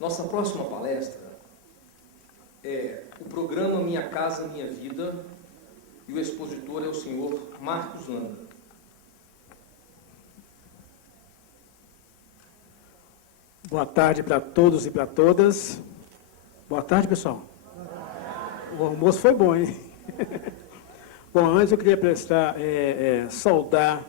Nossa próxima palestra é o programa Minha Casa Minha Vida, e o expositor é o senhor Marcos Landa. Boa tarde para todos e para todas. Boa tarde, pessoal. O almoço foi bom, hein? Bom, antes eu queria saudar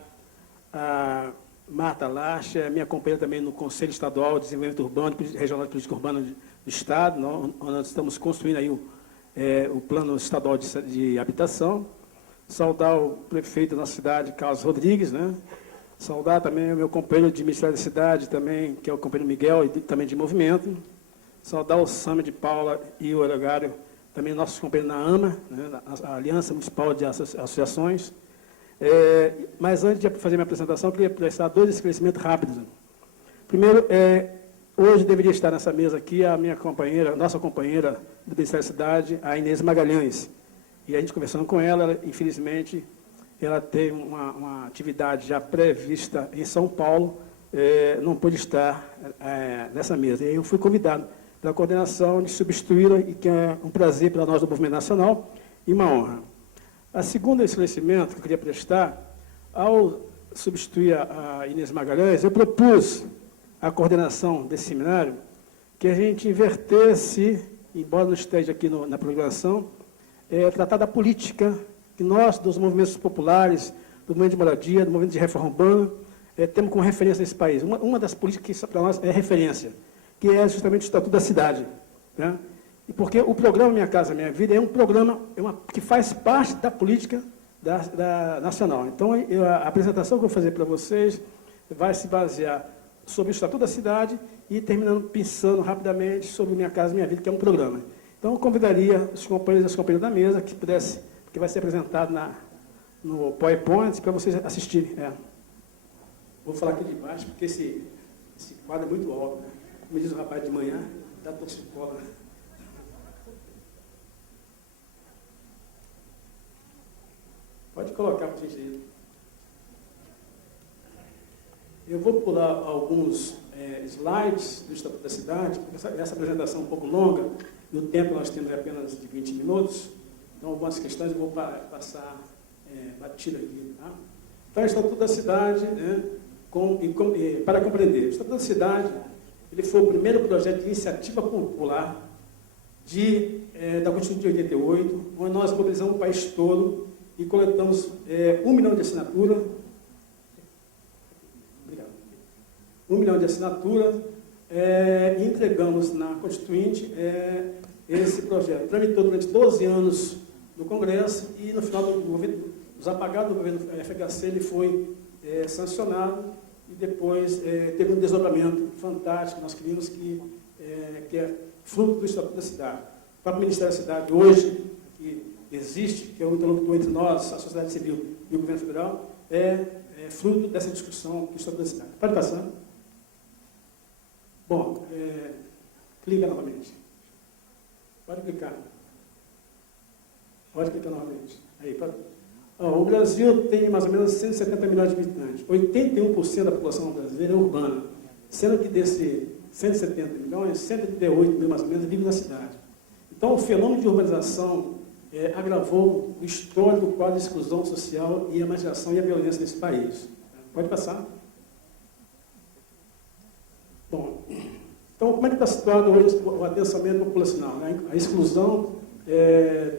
a Marta Lacha, minha companheira também no Conselho Estadual de Desenvolvimento Urbano e Regional de Política Urbana do Estado, onde nós estamos construindo aí o Plano Estadual de Habitação. Saudar o prefeito da nossa cidade, Carlos Rodrigues, né? Saudar também o meu companheiro de Ministério da Cidade, também, que é o companheiro Miguel, e também de Movimento. Saudar o Sami de Paula e o Olegário, também nossos companheiros na AMA, né, a Aliança Municipal de Associações. Mas antes de fazer minha apresentação, eu queria prestar 2 esclarecimentos rápidos. Primeiro, hoje deveria estar nessa mesa aqui a minha companheira, nossa companheira do Ministério da Cidade, a Inês Magalhães. E a gente conversando com ela, infelizmente, ela tem uma atividade já prevista em São Paulo, não pôde estar nessa mesa. E aí eu fui convidado pela coordenação de substituí-la, e que é um prazer para nós do Movimento Nacional e uma honra. A segunda esclarecimento que eu queria prestar, ao substituir a Inês Magalhães, eu propus à coordenação desse seminário que a gente invertesse, embora não esteja aqui na programação, tratar da política que nós, dos movimentos populares, do movimento de moradia, do movimento de reforma urbana, temos como referência nesse país. Uma das políticas que para nós é referência, que é justamente o Estatuto da Cidade, né? E porque o programa Minha Casa Minha Vida é um programa que faz parte da política nacional. Então, a apresentação que eu vou fazer para vocês vai se basear sobre o Estatuto da Cidade e terminando pensando rapidamente sobre Minha Casa Minha Vida, que é um programa. Então, eu convidaria os companheiros e as companheiras da mesa que vai ser apresentado no PowerPoint para vocês assistirem. Vou falar aqui de baixo, porque esse quadro é muito alto, né? Como diz o rapaz de manhã, dá toxicola. Pode colocar para vocês aí. Eu vou pular alguns slides do Estatuto da Cidade, porque essa apresentação é um pouco longa, e o tempo nós temos é apenas de 20 minutos, então algumas questões eu vou passar batido aqui. Tá? Então, o Estatuto da Cidade, né, para compreender, o Estatuto da Cidade, ele foi o primeiro projeto de iniciativa popular da Constituição de 88, onde nós mobilizamos o país todo e coletamos 1 milhão de assinaturas. Obrigado. 1 milhão de assinaturas e entregamos na Constituinte esse projeto. Tramitou durante 12 anos no Congresso e, no final dos apagados do governo FHC, ele foi sancionado e depois teve um desdobramento fantástico que nós queríamos, que é fruto do Estatuto da Cidade. O próprio Ministério da Cidade, hoje, que existe, que é o interlocutor entre nós, a sociedade civil e o governo federal, é fruto dessa discussão do Estatuto da Cidade. Pode passar. Bom, clica novamente. Pode clicar. Pode clicar novamente. Aí, pode. O Brasil tem mais ou menos 170 milhões de habitantes. 81% da população brasileira é urbana, sendo que desses 170 milhões, 138 mil mais ou menos vivem na cidade. Então, o fenômeno de urbanização agravou o histórico quadro de exclusão social e a marginação e a violência nesse país. Pode passar. Bom, então, como é que está situado hoje o adensamento populacional, né? A exclusão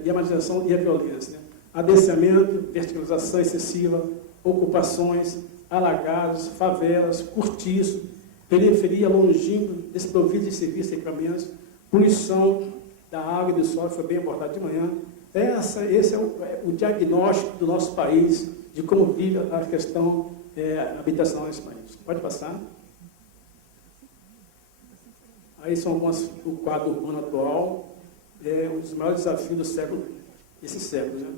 e a marginação e a violência, né? Adensamento, verticalização excessiva, ocupações, alagados, favelas, cortiço, periferia longínqua, desprovida de serviços e equipamentos, poluição da água e do solo, foi bem abordado de manhã. Esse é o diagnóstico do nosso país, de como vive a questão habitacional nesse país. Pode passar. Aí são o quadro urbano atual, um dos maiores desafios do século, esse século, né?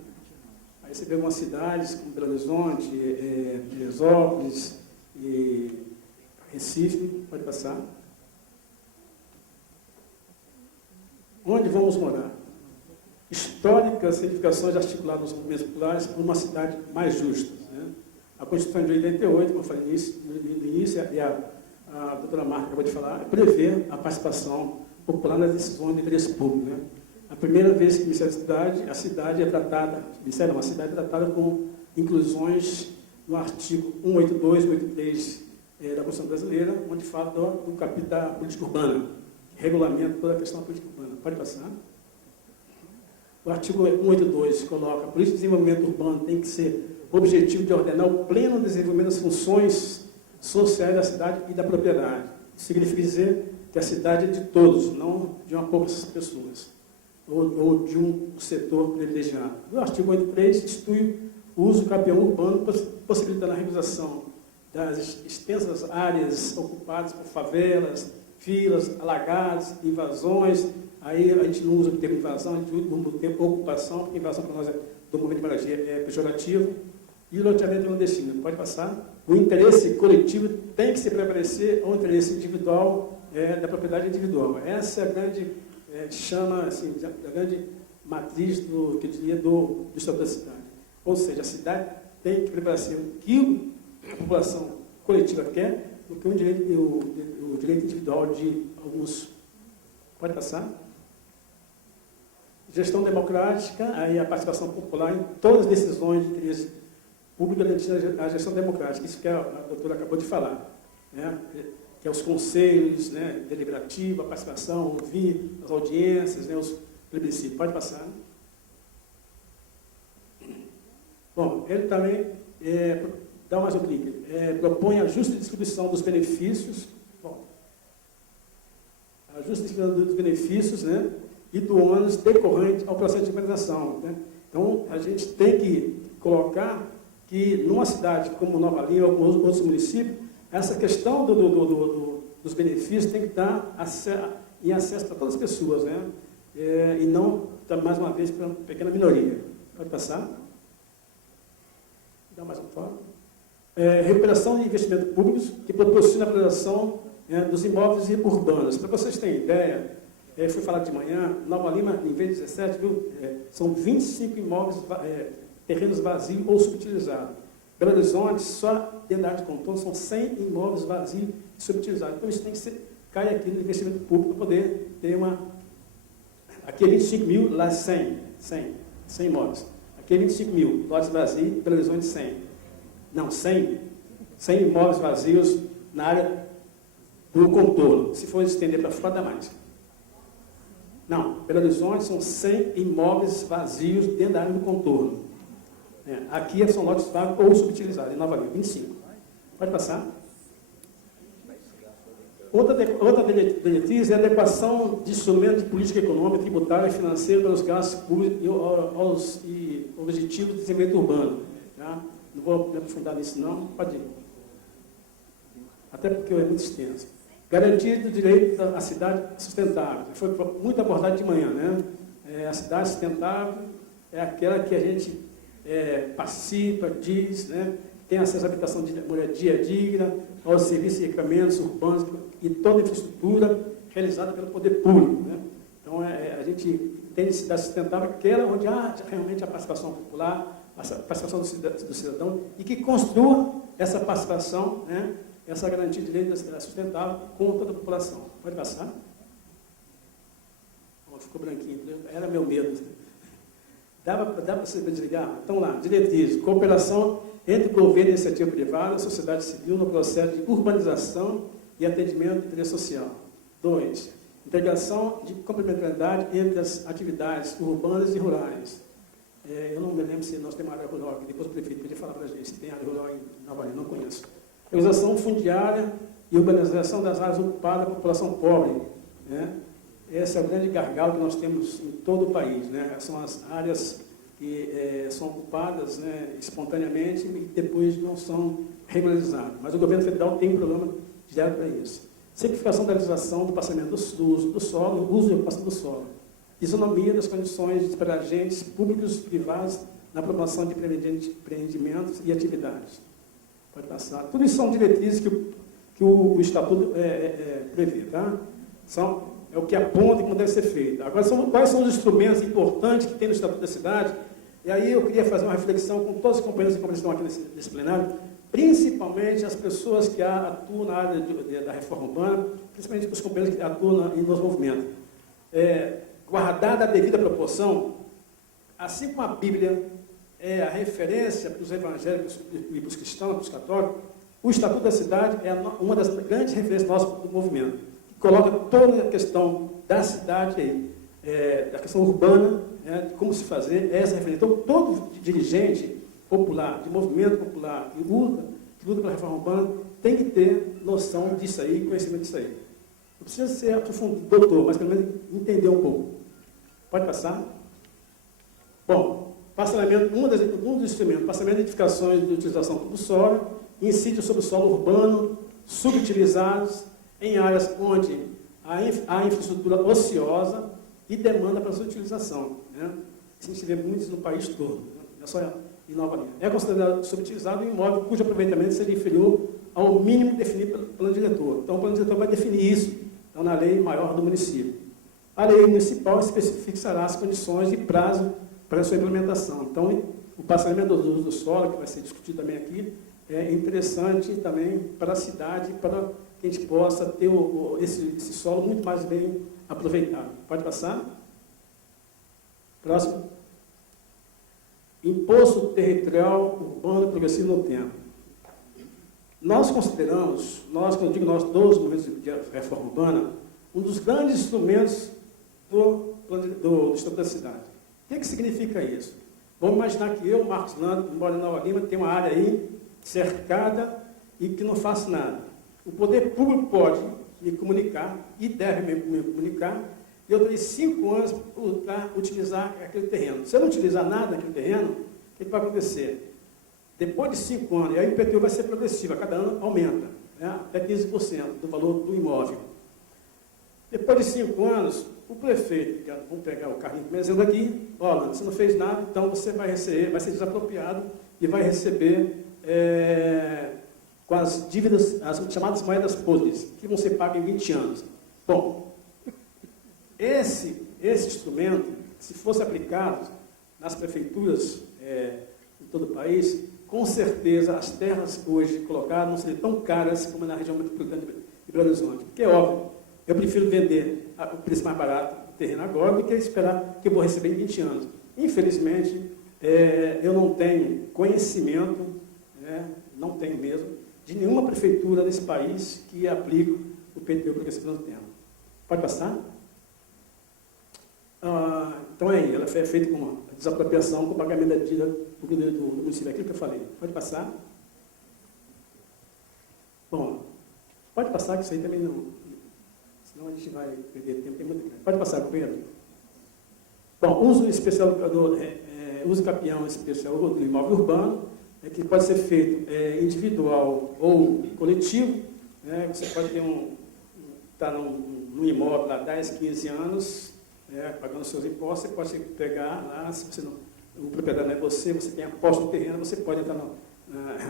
Aí você vê algumas cidades como Belo Horizonte, Teresópolis e Recife. Pode passar. Onde vamos morar? Históricas edificações articuladas nos movimentos populares por uma cidade mais justa, né? A Constituição de 88, como eu falei no início, e a doutora Marta acabou de falar, é prever a participação popular nas decisões de interesse público. Né? A primeira vez que o Ministério da Cidade, a cidade é tratada, a cidade é tratada com inclusões no artigo 182, 183 da Constituição Brasileira, onde fala do capítulo da política urbana, que regulamenta toda a questão da política urbana. Pode passar? O artigo 182 coloca: a política de desenvolvimento urbano tem que ser objetivo de ordenar o pleno desenvolvimento das funções sociais da cidade e da propriedade. Isso significa dizer que a cidade é de todos, não de uma poucas pessoas, ou de um setor privilegiado. O artigo 83 institui o uso capião urbano, possibilitando a regularização das extensas áreas ocupadas por favelas, filas, alagados, invasões. Aí a gente não usa o termo invasão, a gente usa o termo ocupação, porque invasão para nós do movimento de moradia é pejorativo. E o loteamento clandestino. Pode passar? O interesse coletivo tem que se prevalecer ao interesse individual da propriedade individual. Essa é a grande, chama assim, a grande matriz do Estatuto da Cidade. Ou seja, a cidade tem que prevalecer o que a população coletiva quer do que o direito individual de alguns. Pode passar? Gestão democrática, aí a participação popular em todas as decisões de interesse público garantindo a gestão democrática. Isso que a doutora acabou de falar. Né? Que é os conselhos, né, deliberativos, a participação, ouvir as audiências, né, os plebiscitos. Pode passar? Bom, ele também dá mais um clique. Propõe a justa distribuição dos benefícios. Bom, a justa distribuição dos benefícios, né, e do ônus decorrente ao processo de implementação. Né? Então, a gente tem que colocar que numa cidade como Nova Lima ou como outros municípios, essa questão dos benefícios tem que estar em acesso para todas as pessoas, né? E não, mais uma vez, para uma pequena minoria. Pode passar? Dá mais um foco. Recuperação de investimentos públicos que proporciona a valorização dos imóveis urbanos. Para vocês terem ideia, fui falar de manhã, Nova Lima, em vez de 17, são 25 imóveis, terrenos vazios ou subutilizados. Belo Horizonte, só dentro da área de contorno, são 100 imóveis vazios e subutilizados. Então, isso tem que cair aqui no investimento público para poder ter uma... Aqui é 25 mil, lá 100 imóveis. Aqui é 25 mil, lotes vazios, Belo Horizonte 100. Não, 100 imóveis vazios na área do contorno. Se for estender para fora, dá mais. Não, Belo Horizonte são 100 imóveis vazios dentro da área do contorno. Aqui são lotes vagos ou subutilizados, em Nova Lima, 25. Pode passar? Outra diretriz é a adequação de instrumentos de política econômica, tributária e financeira para os gastos públicos e objetivos de desenvolvimento urbano. Tá? Não vou me aprofundar nisso, não. Pode ir. Até porque é muito extenso. Garantia do direito à cidade sustentável. Foi muito abordado de manhã, né? A cidade sustentável é aquela que a gente participa, diz, né? Tem acesso à habitação de moradia digna, aos serviços e equipamentos urbanos e toda a infraestrutura realizada pelo poder público, né? Então, a gente entende cidade sustentável aquela onde há realmente a participação popular, a participação do cidadão e que construa essa participação, né? Essa garantia de direito da cidade sustentável com toda a população. Pode passar? Oh, ficou branquinho, era meu medo. Dá para você desligar? Então lá, diretrizes, cooperação entre governo e iniciativa privada, sociedade civil no processo de urbanização e atendimento do interesse social. 2. Integração de complementaridade entre as atividades urbanas e rurais. Eu não me lembro se nós temos área rural aqui, depois o prefeito podia falar para a gente se tem área rural em Nova Lima, não conheço. Organização fundiária e urbanização das áreas ocupadas pela população pobre. Né? Esse é o grande gargalo que nós temos em todo o país. Né? São as áreas que são ocupadas, né, espontaneamente e depois não são regularizadas. Mas o governo federal tem um programa direto para isso. Simplificação da legislação do passamento do solo, uso e ocupação do solo. Isonomia das condições para agentes públicos e privados na promoção de empreendimentos e atividades. Pode passar. Tudo isso são diretrizes que o Estatuto prevê. Tá? É o que aponta como deve ser feito. Agora, quais são os instrumentos importantes que tem no Estatuto da Cidade? E aí eu queria fazer uma reflexão com todos os companheiros e companheiras que estão aqui nesse plenário, principalmente as pessoas que atuam na área da reforma urbana, principalmente os companheiros que atuam nos movimentos. Guardada a devida proporção, assim como a Bíblia é a referência para os evangélicos e para os cristãos, para os católicos, o Estatuto da Cidade é uma das grandes referências nossas do movimento, que coloca toda a questão da cidade aí, da questão urbana, de como se fazer, essa referência. Então, todo dirigente popular, de movimento popular, que luta pela reforma urbana, tem que ter noção disso aí, conhecimento disso aí. Não precisa ser doutor, mas pelo menos entender um pouco. Pode passar? Bom, parcelamento, um dos instrumentos, parcelamento de edificações de utilização do solo, incide sobre o solo urbano, subutilizados, em áreas onde há infraestrutura ociosa e demanda para sua utilização. Né? Isso a gente vê muitos no país todo, né? É só em Nova Lima. É considerado subutilizado um imóvel cujo aproveitamento seria inferior ao mínimo definido pelo plano diretor. Então, o plano diretor vai definir isso, então, na lei maior do município. A lei municipal fixará as condições e prazo para a sua implementação. Então, o parcelamento do uso do solo, que vai ser discutido também aqui, é interessante também para a cidade, para que a gente possa ter esse solo muito mais bem aproveitado. Pode passar? Próximo. Imposto territorial urbano progressivo no tempo. Nós consideramos, quando eu digo nós, todos os movimentos de reforma urbana, um dos grandes instrumentos do Estatuto da Cidade. O que significa isso? Vamos imaginar que eu, Marcos Lando, moro em Nova Lima, tenho uma área aí cercada e que não faço nada. O poder público pode me comunicar e deve me comunicar, e eu terei 5 anos para utilizar aquele terreno. Se eu não utilizar nada naquele terreno, o que vai acontecer? Depois de 5 anos, e aí o IPTU vai ser progressivo, a cada ano aumenta, né, até 15% do valor do imóvel. Depois de 5 anos, o prefeito, vamos pegar o Carlinhos como exemplo aqui, olha, você não fez nada, então você vai ser desapropriado e vai receber com as dívidas, as chamadas moedas podres, que vão ser pagas em 20 anos. Bom, esse instrumento, se fosse aplicado nas prefeituras em todo o país, com certeza as terras hoje colocadas não seriam tão caras como na região metropolitana de Belo Horizonte. Porque é óbvio, eu prefiro vender o preço mais barato do terreno agora do que esperar que eu vou receber em 20 anos. Infelizmente, eu não tenho conhecimento, não tenho mesmo, de nenhuma prefeitura nesse país que aplique o IPTU progressivo no tempo. Pode passar? Então ela é feita com uma desapropriação, com o pagamento da dívida do município, aquilo que eu falei. Pode passar? Bom, pode passar, que isso aí também não... Senão a gente vai perder tempo. Tem muito tempo. Pode passar, companheiro. Bom, uso especial uso capião especial do imóvel urbano, que pode ser feito individual ou coletivo. Você pode ter estar num imóvel há 10, 15 anos, pagando seus impostos, você pode pegar lá, se você não, o proprietário não é você tem a posse do terreno, você pode entrar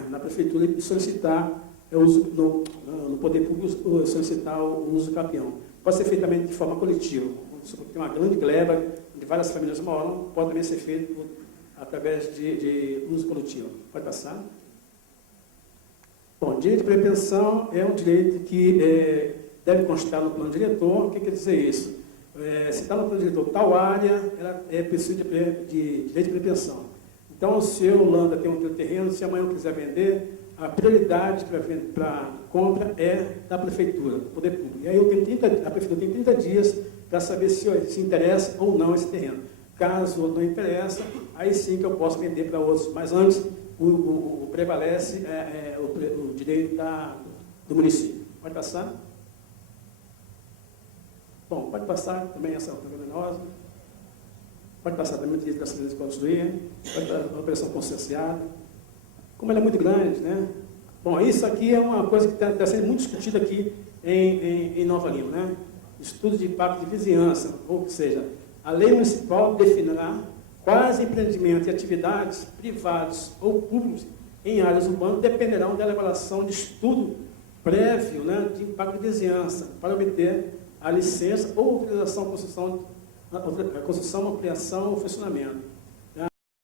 na prefeitura e solicitar no poder público, solicitar o uso capião. Pode ser feito também de forma coletiva. Tem uma grande gleba de várias famílias moram, pode também ser feito através de uso coletivo. Pode passar? Bom, direito de pretensão é um direito que deve constar no plano diretor. O que quer dizer isso? Se está no plano diretor tal área, ela precisa de direito de pretensão. Então, se eu, Landa, tenho um terreno, se amanhã eu quiser vender, a prioridade para compra é da prefeitura, do poder público. E aí a prefeitura tem 30 dias para saber se interessa ou não esse terreno. Caso não interessa, aí sim que eu posso vender para outros. Mas antes, prevalece o direito do município. Pode passar? Bom, pode passar também essa venenosa. Pode passar também o direito das famílias de construir. Pode dar a operação conscienciada. Como ela é muito grande, né? Bom, isso aqui é uma coisa que está sendo muito discutida aqui em Nova Lima, né? Estudo de impacto de vizinhança, ou seja, a lei municipal definirá quais empreendimentos e atividades privados ou públicos em áreas urbanas dependerão da elaboração de estudo prévio, né, de impacto de vizinhança, para obter a licença ou autorização à construção, ampliação ou funcionamento.